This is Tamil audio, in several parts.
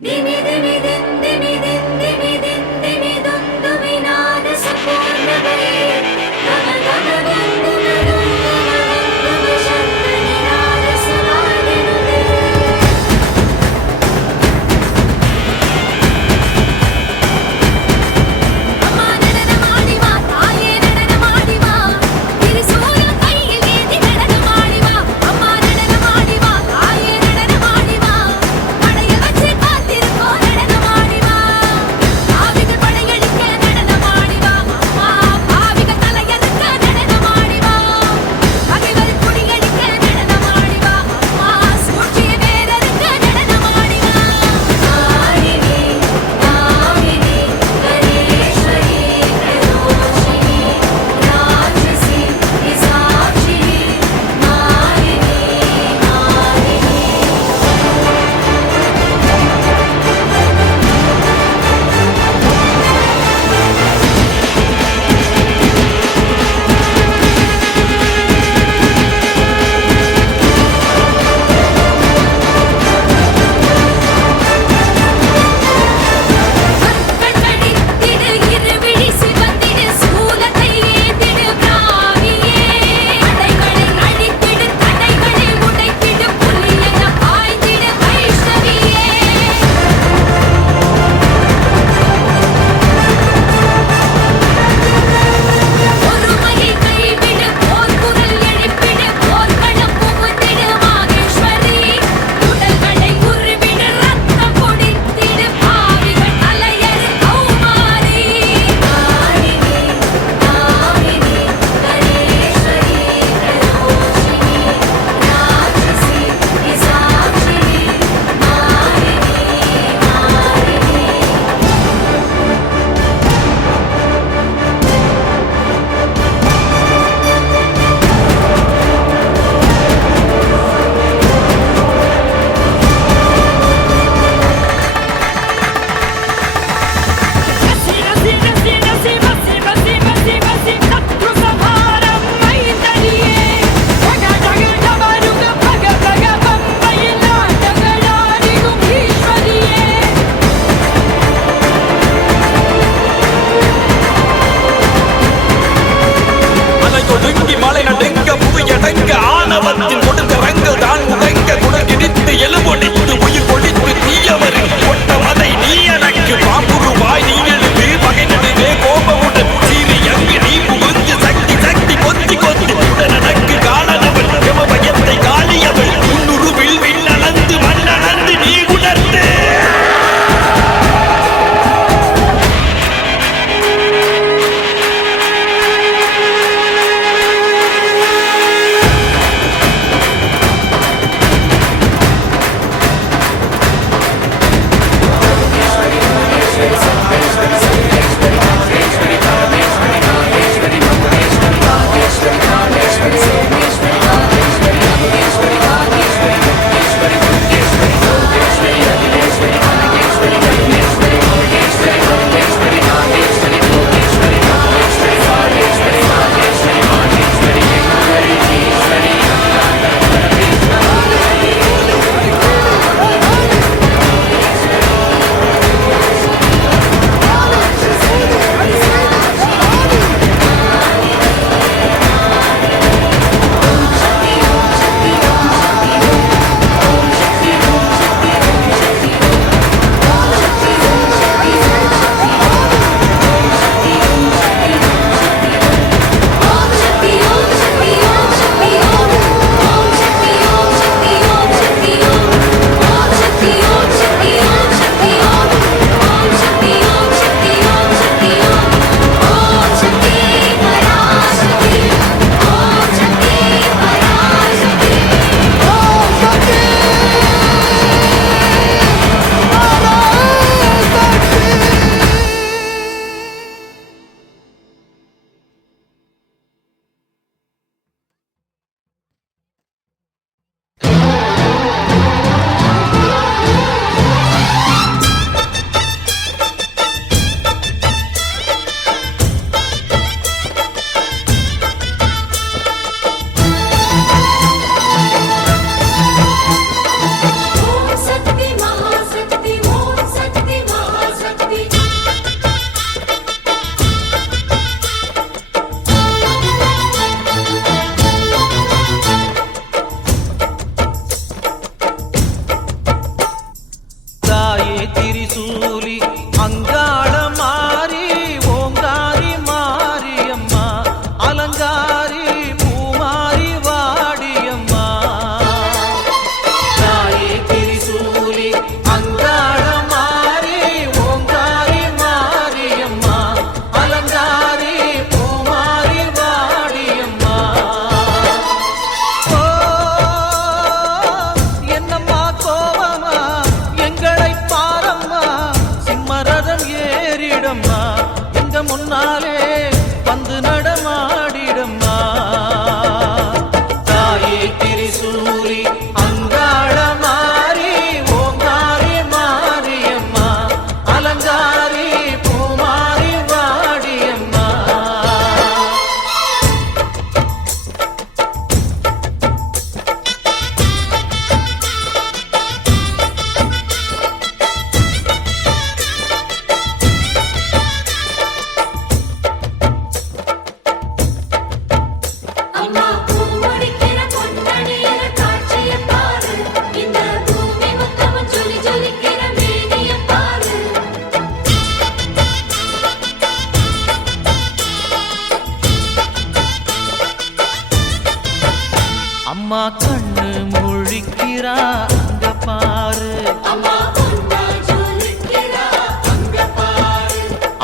Bimini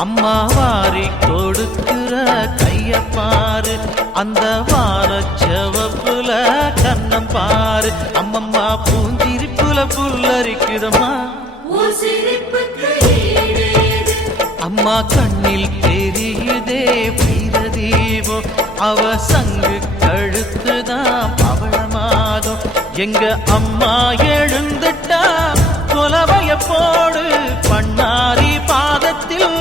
அம்மா வாரி கொடுக்கிற கைய பாரு. அந்த வார செவப்புல கண்ணம் பாரு. அம்மம்மா பூஞ்சிரிப்புல புல்லரிக்குதம்மா. அம்மா கண்ணில் தெரியுதே வீர தீபம் அவ சங்கு கழுத்துதான் பவளமாகும் எங்க அம்மா எழுந்துட்டா கொலவைய போடு. பண்ணாரி பாதத்தில்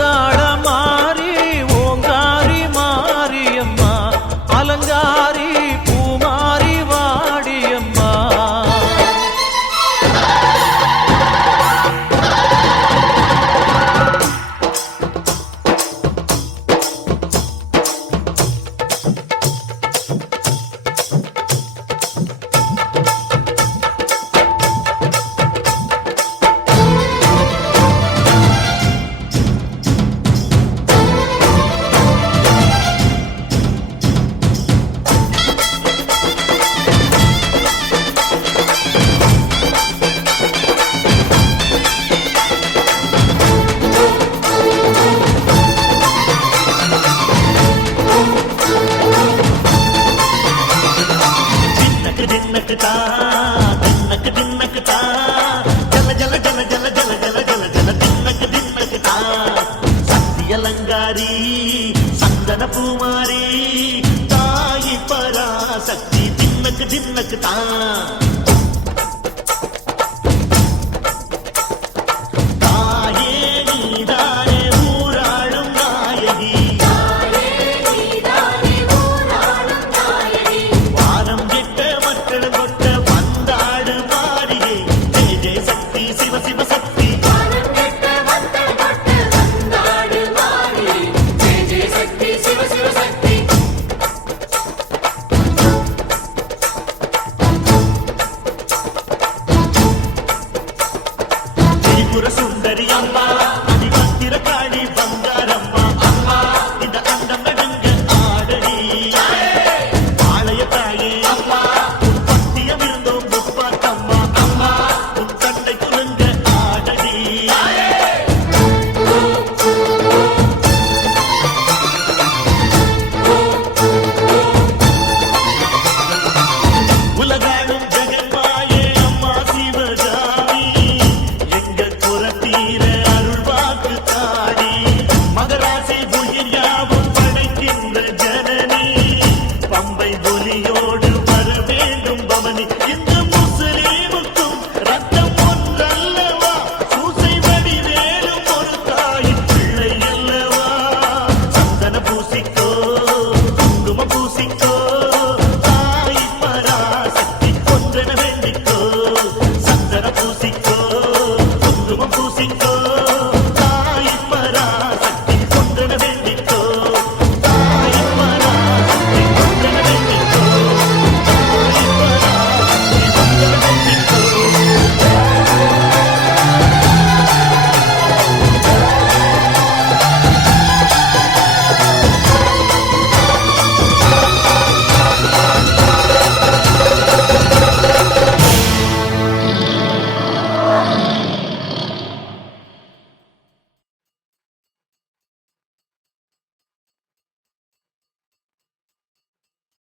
जिन्नक ताना pero tú sí